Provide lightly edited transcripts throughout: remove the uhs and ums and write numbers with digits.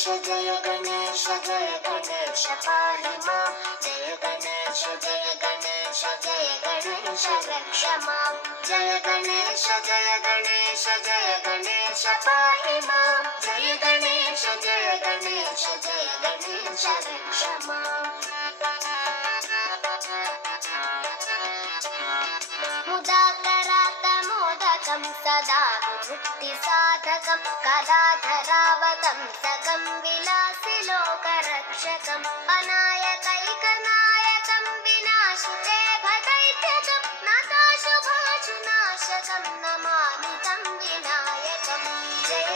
गणेश पाहि मां जय गणेश रक्ष मां जय गणेश पाहि मां जय गणेश रक्ष मां मुदाकरातमोदकं सदा मुक्तिसाधकं कलाधरावतंसकं विलासिलोकरक्षकम् अनायकैकनायकं विनाशिते भदैत्यकं नताशुभाशुनाशकं नमामि तं विनायकम् जय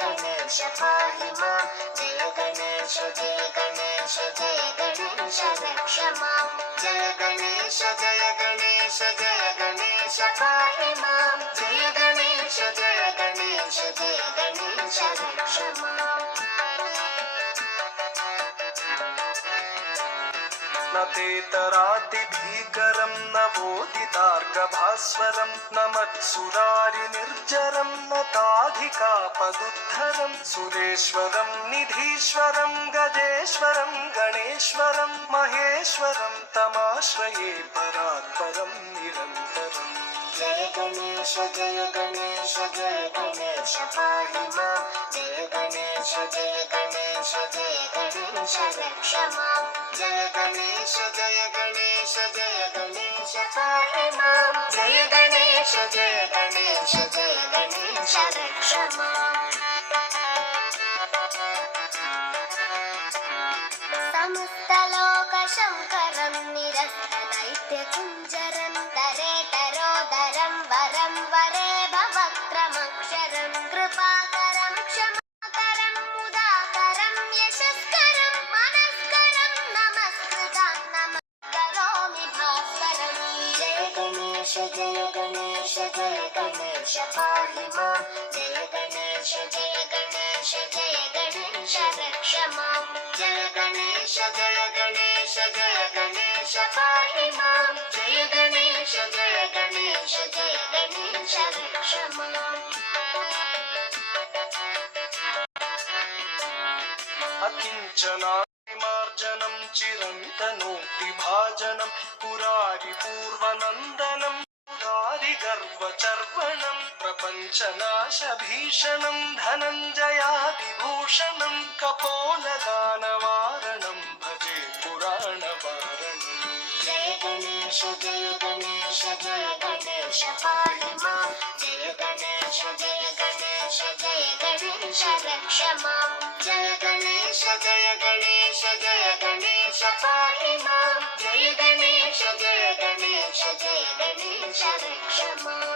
गणेश पाहि मां जय गणेश रक्ष मां जय गणेश पाहि मां जय गणेश रक्ष मां न तेतरातिभीकरं नवोदितार्कभास्वरं न मत्सुरारिनिर्जरं न ताधिकापदुद्धरं सुरेश्वरं निधीश्वरं गजेश्वरं गणेश्वरं महेश्वरं तमाश्रये परात्परं निरन्तरम् जय गणेश पाहि मां जय गणेश रक्ष मां जय गणेश पाहि मां जय गणेश रक्ष मां समस्तलोकशङ्करं निरस्तदैत्यकुञ्जरं तरेतरोदरं वरं वरे भवक्त्रमक्षरं कृपाकरं क्षमाकरं मुदाकरं यशस्करं मनस्करं नमस्कृतं नमस्करोमि भास्करं जय गणेश पाहि मां जय गणेश रक्ष मां जय गणेश पाहि मां जय गणेश रक्ष मां अकिञ्चनार्जनं चिरन्तनोक्तिभाजनं पुरारिपूर्वनन्दनं पुरारिगर्वचर्वणं प्रपञ्चनाशभीषणं धनञ्जयादिभूषणं कपोलदानवारणं भजे पुराणवारणम् जय गणेश पाहि मां जय गणेश रक्ष मां जय गणेश पाहि मां जय गणेश रक्ष मां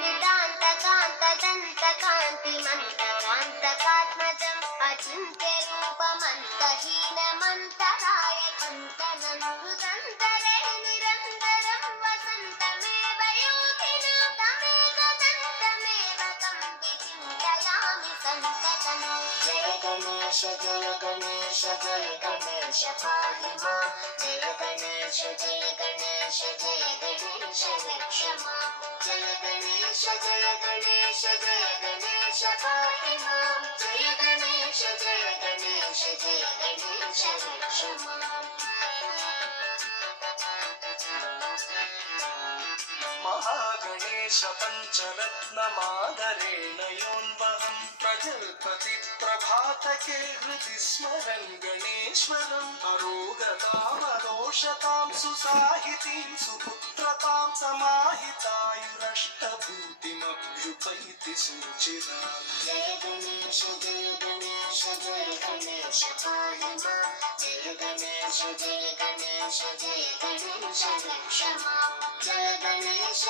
निदान्तकान्तदन्तकान्तिमन्तकान्तकात्मजम् अचिन्त्यरूपमन्तहीनमन्तरायकन्तनं हृदन्तरे निरन्तरं वसन्तमेव योगिनं तमेकदन्तमेव तं विचिन्तयामि सन्ततम् जय गणेश पाहि मां जय गणेश रक्ष मां जय गणेश पाहि मां जय गणेश रक्ष मां महागणेश पञ्चरत्नमादरेण योन्वहं प्रजल्पति प्रभातके हृदि स्मरन् गणेश्वरम् अरोगतामदोषतां सुसाहितीं सुपुत्रतां समाहितायुरष्टभूतिमभ्युपैति सुचिराम् जय गणेश पाहि मां जय गणेश रक्ष मां जय गणेश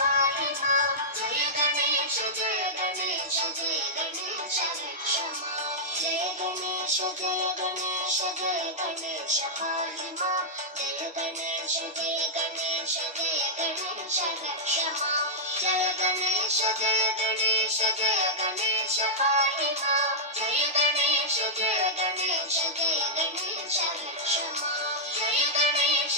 पाहि मां जय गणेश रक्ष मां जय गणेश पाहि मां जय गणेश रक्ष मां जय गणेश पाहि मां जय गणेश रक्ष मां जय गणेश